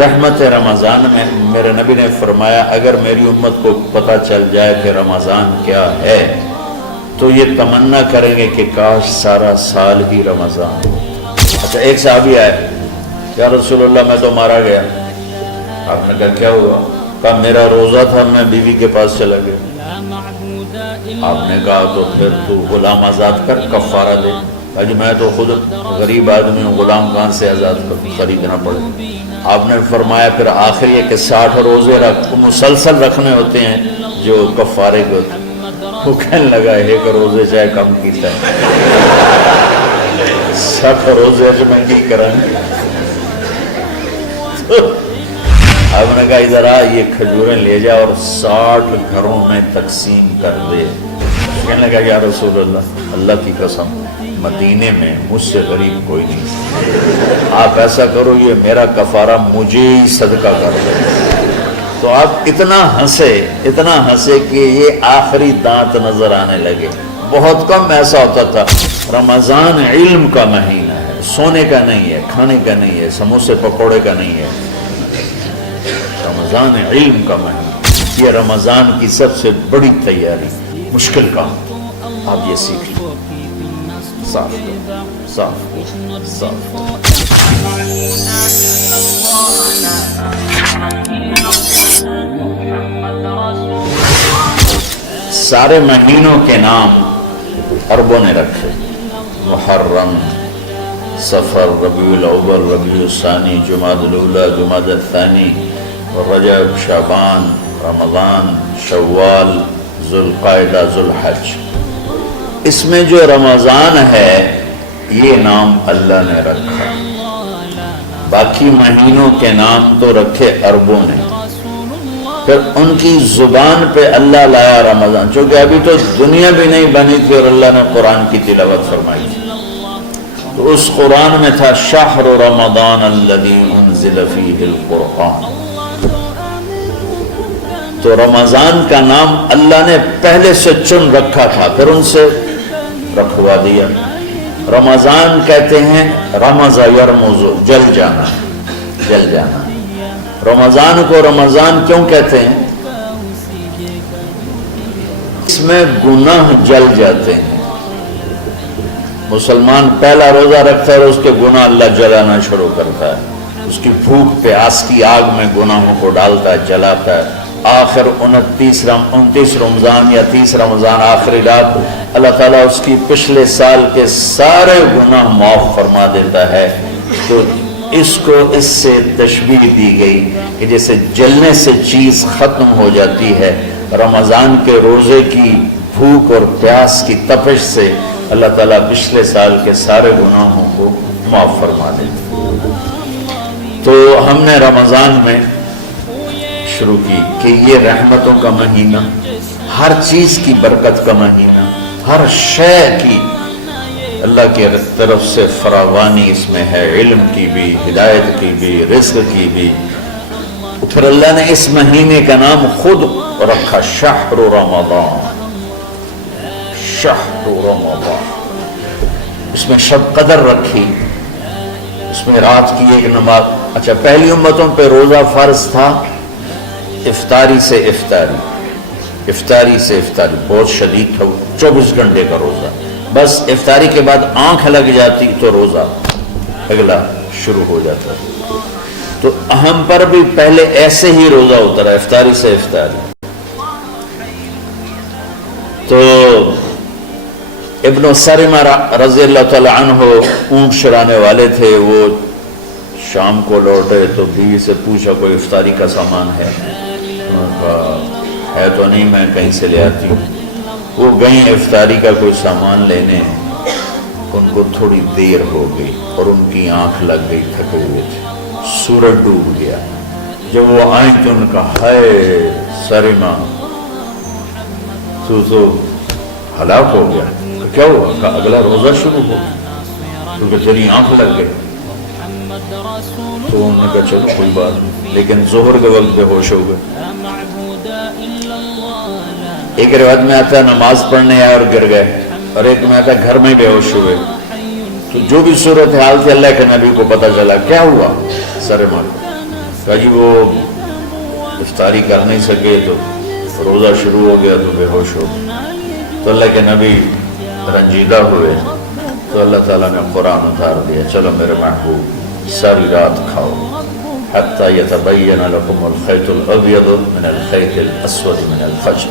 رحمت رمضان میں میرے نبی نے فرمایا اگر میری امت کو پتہ چل جائے کہ رمضان کیا ہے تو یہ تمنا کریں گے کہ کاش سارا سال ہی رمضان ہو۔ اچھا ایک صحابی آئے، یا رسول اللہ میں تو مارا گیا۔ آپ نے کہا کیا ہوا؟ کہا میرا روزہ تھا، میں بیوی کے پاس چلا گیا۔ آپ نے کہا تو پھر تو غلام آزاد کر، کفارہ دے۔ کہا جی میں تو خود غریب آدمی ہوں، غلام کہاں سے آزاد خریدنا پڑے؟ آپ نے فرمایا پھر آخر یہ کہ 60 روزے مسلسل رکھنے ہوتے ہیں جو کفارے کے ہوتے ہیں۔ وہ کہنے لگا ایک روزے چاہے کم کیتا ہے، 60 روزے جو میں کی کریں۔ آپ نے کہا ادھر آ، یہ کھجوریں لے جا اور 60 گھروں میں تقسیم کر دے۔ کہنے لگا یا رسول اللہ، اللہ کی قسم مدینے میں مجھ سے غریب کوئی نہیں، آپ ایسا کرو یہ میرا کفارہ مجھے ہی صدقہ کر دو۔ تو آپ اتنا ہنسے کہ یہ آخری دانت نظر آنے لگے۔ بہت کم ایسا ہوتا تھا۔ رمضان علم کا مہینہ ہے، سونے کا نہیں ہے، کھانے کا نہیں ہے، سموسے پکوڑے کا نہیں ہے، رمضان علم کا مہینہ۔ یہ رمضان کی سب سے بڑی تیاری، مشکل کام آپ یہ سیکھ لیں۔ صاف سارے مہینوں کے نام عربوں نے رکھے، محرم، صفر، ربیع الاول، ربیع الثانی، جمادی الاولی، جمادی الثانی، رجب، شعبان، رمضان، شوال، ذوالقعدہ، ذوالحج۔ اس میں جو رمضان ہے یہ نام اللہ نے رکھا، باقی مہینوں کے نام تو رکھے عربوں نے۔ پھر ان کی زبان پہ اللہ لایا رمضان، چونکہ ابھی تو دنیا بھی نہیں بنی تھی اور اللہ نے قرآن کی تلاوت فرمائی تھی، تو اس قرآن میں تھا شہر رمضان الذی انزل فیہ القرآن۔ تو رمضان کا نام اللہ نے پہلے سے چن رکھا تھا، پھر ان سے رکھوا دیا۔ رمضان کہتے ہیں رمض یرمز، جل جانا، جل جانا۔ رمضان کو رمضان کیوں کہتے ہیں؟ اس میں گناہ جل جاتے ہیں۔ مسلمان پہلا روزہ رکھتا ہے اور اس کے گناہ اللہ جلانا شروع کرتا ہے، اس کی بھوک پیاس کی آگ میں گناہوں کو ڈالتا ہے، جلاتا ہے۔ آخر 29 رمضان یا 30 رمضان آخری رات اللہ تعالیٰ اس کی پچھلے سال کے سارے گناہ معاف فرما دیتا ہے۔ تو اس کو اس سے تشبیہ دی گئی کہ جیسے جلنے سے چیز ختم ہو جاتی ہے، رمضان کے روزے کی بھوک اور پیاس کی تپش سے اللہ تعالیٰ پچھلے سال کے سارے گناہوں کو معاف فرما دیتا ہے۔ تو ہم نے رمضان میں شروع کی کہ یہ رحمتوں کا مہینہ، ہر چیز کی برکت کا مہینہ، ہر شے کی اللہ کی طرف سے فراوانی اس میں ہے، علم کی بھی، ہدایت کی بھی، رزق کی بھی۔ پھر اللہ نے اس مہینے کا نام خود رکھا شہر رمضان، شہر رمضان۔ اس میں شب قدر رکھی، اس میں رات کی ایک نماز۔ اچھا پہلی امتوں پہ روزہ فرض تھا افطاری سے افطاری، افطاری سے افطاری، بہت شدید تھا، 24 گھنٹے کا روزہ۔ بس افطاری کے بعد آنکھ لگ جاتی تو روزہ اگلا شروع ہو جاتا۔ تو ہم پر بھی پہلے ایسے ہی روزہ ہوتا رہا، افطاری سے افطاری۔ تو ابن سرمہ رضی اللہ تعالی عنہ اونٹ چرانے والے تھے، وہ شام کو لوٹے تو بیوی سے پوچھا کوئی افطاری کا سامان ہے؟ ہے تو نہیں، میں کہیں سے لے آتی ہوں۔ وہ گئیں افطاری کا کوئی سامان لینے، ان کو تھوڑی دیر ہو گئی اور ان کی آنکھ لگ گئی، تھکے ہوئے تھے، سورج ڈوب گیا۔ جب وہ آئیں تو ان کا ہائے سرمہ تو ہلاک ہو گیا۔ کیا ہوا؟ کہ اگلا روزہ شروع ہو کیونکہ تیری آنکھ لگ گئی۔ تو انہوں نے کہا چلو کوئی بات نہیں، لیکن ظہر کے وقت بے ہوش ہو گئے۔ ایک روایت میں آتا ہے نماز پڑھنے آئے اور گر گئے، اور ایک میں آتا ہے گھر میں بے ہوش ہوئے۔ تو جو بھی صورتحال تھی اللہ کے نبی کو پتہ چلا۔ کیا ہوا؟ سرمہ کو کہا جی وہ افطاری کر نہیں سکے تو روزہ شروع ہو گیا تو بے ہوش ہو، تو اللہ کے نبی رنجیدہ ہوئے تو اللہ تعالیٰ نے قرآن اتار دیا، چلو میرے محبوب ساری رات کھاؤ حتی یتبین لکم الخیط الابیض من الخیط الاسود من الفجر۔